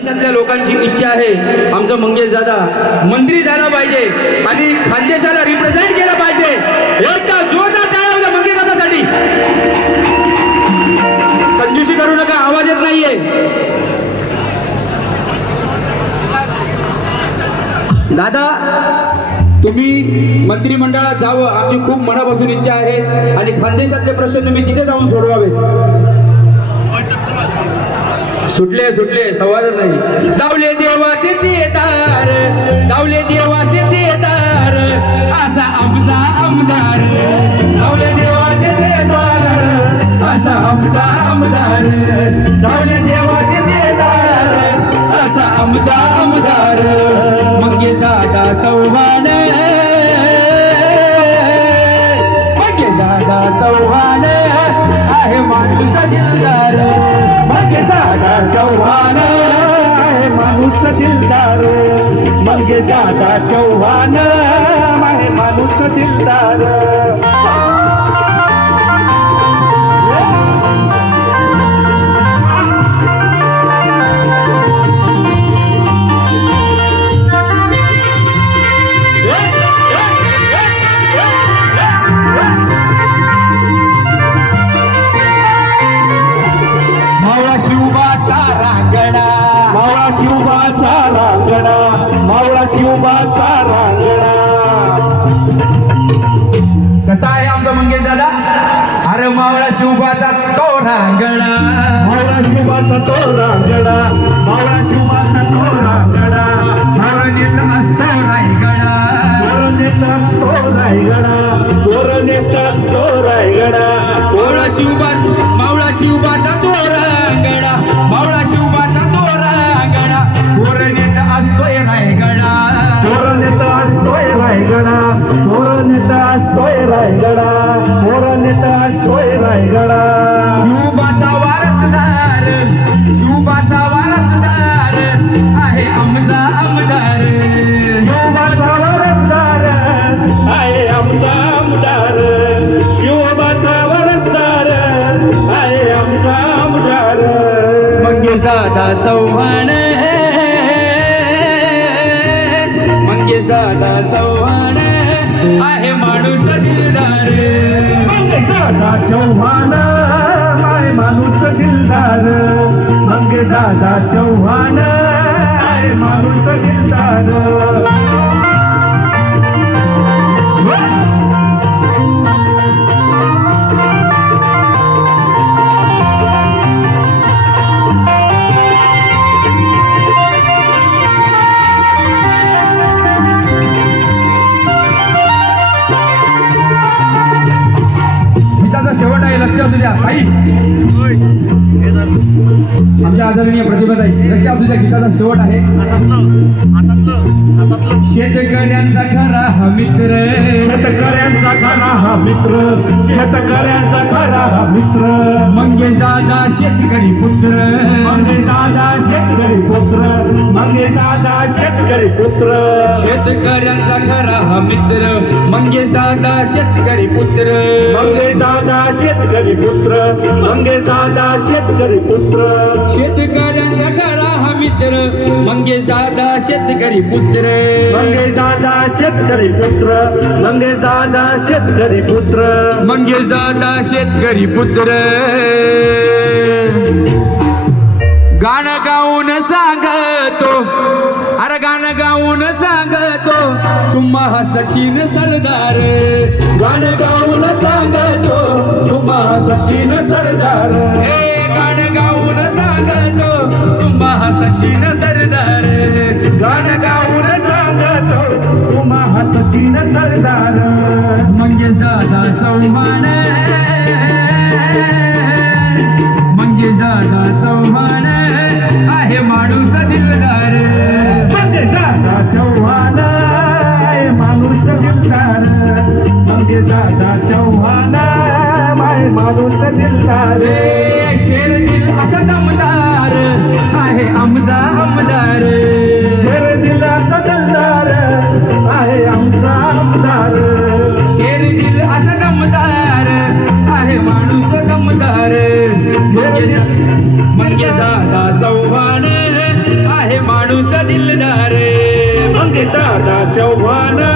देशातल्या लोकांची इच्छा आहे आमचं मंगेश दादा मंत्री झाला पाहिजे आणि खानदेशाला रिप्रेझेंट केलं पाहिजे। एकदा जोरदार टाळ्या होत्या मंगेश दादासाठी। कंजूसी करू नका, आवाज येत नाहीये। दादा तुम्ही मंत्रिमंडळात जावं आमची खूप मनापासून इच्छा आहे आणि खानदेशातले प्रश्न तुम्ही तिथे जाऊन सोडवावे। सुटले सुटले संवादच नाही। दावले देवाचे देदार, दावले देवाचे देदार, असा आमचा आमदार। दावले देवाचे देदार, असा आमचा आमदार। दावले देवाचे देदार, असा आमचा आमदार। मंगेश दादा चव्हाण, मंगेश दादा चव्हाण आहे माणूस दिलदार। मंगेश दादा चव्हाण आहे माणूस दिलदार। मंगेश दादा चव्हाण आहे माणूस दिलदार। कसा आहे आमचा मंगेश दादा? अरे मावळा शिवबाचा तो रांगडा, मावळा शिवबाचा तो रांगडा, मावळा शिवबाचा तो रांगडा। धरणीत असतो रायगडा, धरणीत असतो रायगडा, धरणीत असतो रायगडा। मावळा शिवबाचा तो रांगडा, मावळा शिवबाचा तो रांगडा। धरणीत असतोय रायगडा, धरणीत असतोय रायगडा, धरणीत असतोय रायगडा, धरणीत असतोय रायगडा। शिवबाचा वारसदार, शिवबाचा वारसदार आहे आमचा आमदार। शिवबाचा वारसदार आहे आमचा आमदार। शिवबाचा वारसदार आहे आमचा आमदार। मंगेश दादा चव्हाण, मंगेश दादा चव्हाण आहे माणूस दिलदार। मंगेश दादा चव्हाण आहे माणूस दिलदार। मंगेश दादा चव्हाण आहे माणूस दिलदार। शेवट आहे, लक्ष असू द्या ताई। आमच्या आदरणीय प्रतिभाताई लक्ष असू द्या, गीताचा शेवट आहे। शेतकऱ्यांचा खरा हा मित्र, शेतकऱ्यांचा खरा हा मित्र, शेतकऱ्यांचा खरा हा मित्र। मंगेश दादा शेतकरी पुत्र, मंगेश दादा शेतकरी पुत्र, मंगेश दादा शेतकरी पुत्र। शेतकऱ्यांचा खरा हा मित्र, मंगेश दादा शेतकरी पुत्र, मंगेश दादा शेतकरी पुत्र, मंगेश दादा शेतकरी पुत्र। शेतकऱ्यांचा खरा हा मित्र, मंगेश दादा शेतकरी पुत्र, मंगेश दादा शेतकरी पुत्र, मंगेश दादा शेतकरी पुत्र, मंगेश दादा शेतकरी पुत्र। गाणं गाऊन सांगतो, अरे गाणं गाऊन सांगतो तुम्हा सचिन सरदार। गाणं गाऊन सांगतो तुम्हा सचिन सरदार। गाणं गाऊन सांगतो तुम्हा सचिन सरदार। गाणं गाऊन सांगतो तुम्हा सचिन सरदार। मंगेश दादा चव्हाण, मंगेश दादा चव्हाण आहे माणूस दिलदार। मंगेश दादा चव्हाण आहे माणूस दिलदार। मंगेश दादा चव्हाण आहे माणूस दिलदार। शेर दिल असा दमदार आहे आमचा आमदार। शेर दिल असा दमदार आहे आमचा आमदार। शेर दिल असा दमदार चौघन